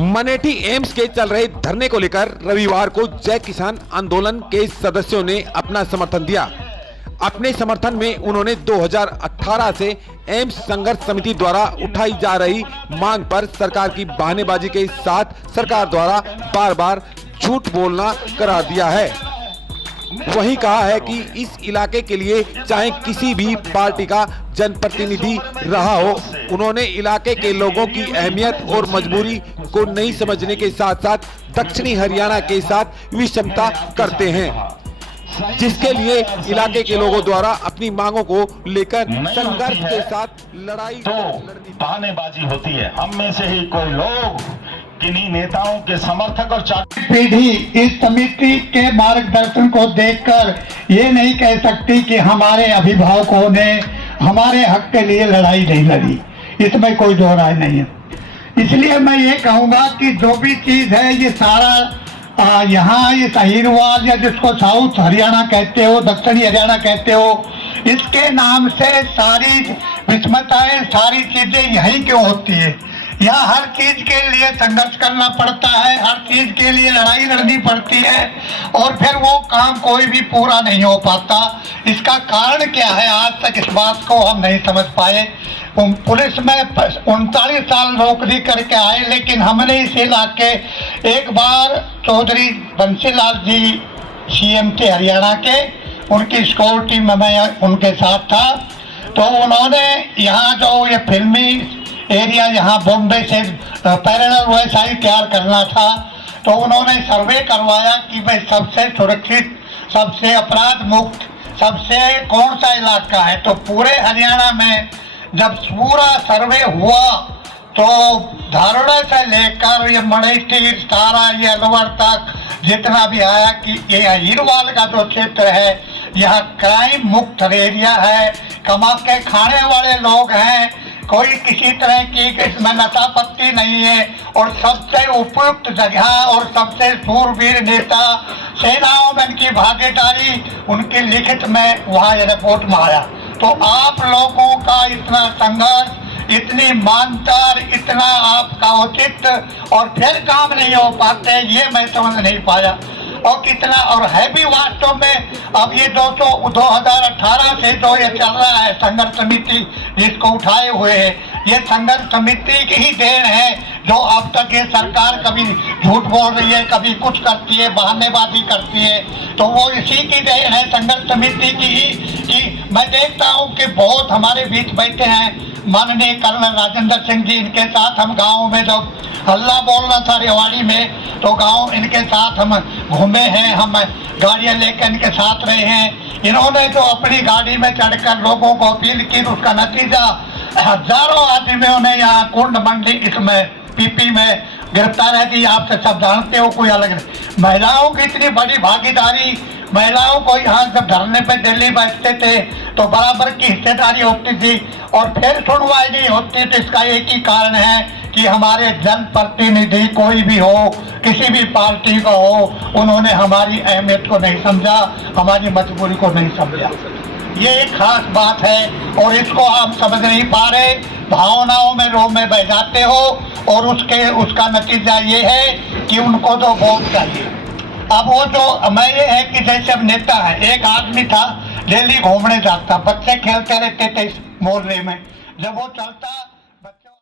Manethi AIIMS के चल रहे धरने को लेकर रविवार को जय किसान आंदोलन के सदस्यों ने अपना समर्थन दिया। अपने समर्थन में उन्होंने 2018 से एम्स संघर्ष समिति द्वारा उठाई जा रही मांग पर सरकार की बहानेबाजी के साथ सरकार द्वारा बार बार झूठ बोलना करार दिया है। वहीं कहा है कि इस इलाके के लिए चाहे किसी भी पार्टी का जनप्रतिनिधि रहा हो, उन्होंने इलाके के लोगों की अहमियत और मजबूरी को नहीं समझने के साथ साथ दक्षिणी हरियाणा के साथ विषमता करते हैं, जिसके लिए इलाके के लोगों द्वारा अपनी मांगों को लेकर संघर्ष के साथ लड़ाई बहानेबाजी होती है। हम में से ही कोई लोग किन्हीं नेताओं के समर्थक और पीढ़ी इस समिति के मार्गदर्शन को देखकर ये नहीं कह सकती कि हमारे अभिभावकों ने हमारे हक के लिए लड़ाई नहीं लड़ी, इसमें कोई दो राय नहीं है। इसलिए मैं ये कहूँगा कि जो भी चीज़ है ये सारा यहाँ ये अहीरवाल या जिसको साउथ हरियाणा कहते हो, दक्षिणी हरियाणा कहते हो, इसके नाम से सारी विषमताएं, सारी चीजें यही क्यों होती है? यहाँ हर चीज के लिए संघर्ष करना पड़ता है, हर चीज के लिए लड़ाई लड़नी पड़ती है और फिर वो काम कोई भी पूरा नहीं हो पाता। इसका कारण क्या है? आज तक इस बात को हम नहीं समझ पाए। पुलिस में 39 साल नौकरी करके आए, लेकिन हमने इस इलाके एक बार चौधरी बंसीलाल जी सीएम थे हरियाणा के, उनकी स्कोर टीम में मैं उनके साथ था, तो उन्होंने यहाँ जो ये फिल्मी एरिया यहाँ बॉम्बे से पैरेलल वैसा ही तैयार करना था, तो उन्होंने सर्वे करवाया कि भाई सबसे सुरक्षित, सबसे अपराध मुक्त, सबसे कौन सा इलाका है। तो पूरे हरियाणा में जब पूरा सर्वे हुआ तो धारणा से लेकर ये मनेठी, सारा ये अलवर तक जितना भी आया कि ये अहीरवाल का जो क्षेत्र है यहाँ क्राइम मुक्त एरिया है, कमा के खाने वाले लोग हैं, कोई किसी तरह की इसमें नशा पत्ती नहीं है और सबसे उपयुक्त जगह और सबसे सूरवीर नेता, सेनाओं में इनकी भागीदारी उनकी लिखित में वहाँ ये रिपोर्ट में आया। तो आप लोगों का इतना संघर्ष, इतनी मानदार, इतना आपका औचित्य और फिर काम नहीं हो पाते, ये मैं समझ नहीं पाया। और कितना और है भी वास्तव में अब ये 2018 से जो ये चल रहा है संघर्ष समिति जिसको उठाए हुए है, ये संघर्ष समिति की ही देन है जो अब तक ये सरकार कभी झूठ बोल रही है, कभी कुछ करती है, बहानेबाजी करती है, तो वो इसी की देन है संघर्ष समिति की ही। कि मैं देखता हूँ कि बहुत हमारे बीच बैठे हैं माननीय कर्नल राजेंद्र सिंह जी, इनके साथ हम गाँव में जब हल्ला बोलना था रेवाड़ी में, तो गांव इनके साथ हम घूमे हैं, हम गाड़ियां लेकर इनके साथ रहे हैं। इन्होंने जो अपनी गाड़ी में चढ़कर लोगों को अपील की, उसका नतीजा हजारों आदमियों ने यहाँ कुंड मंडी इसमें पीपी में गिरफ्तार है कि आप सब जानते हो, कोई अलग नहीं। महिलाओं की इतनी बड़ी भागीदारी, महिलाओं को यहाँ जब धरने पे दिल्ली बैठते थे तो बराबर की हिस्सेदारी होती थी और फिर सुनवाई नहीं होती। तो इसका एक ही कारण है कि हमारे जनप्रतिनिधि कोई भी हो, किसी भी पार्टी का हो, उन्होंने हमारी अहमियत को नहीं समझा, हमारी मजबूरी को नहीं समझा। ये एक खास बात है और इसको हम समझ नहीं पा रहे, भावनाओं में रोम में बह जाते हो और उसका नतीजा ये है कि उनको तो वोट चाहिए। अब वो जो मैं ये है कि जैसे अब नेता है, एक आदमी था दिल्ली घूमने जाता, बच्चे खेलते रहते थे इस मोहल्ले में, जब वो चलता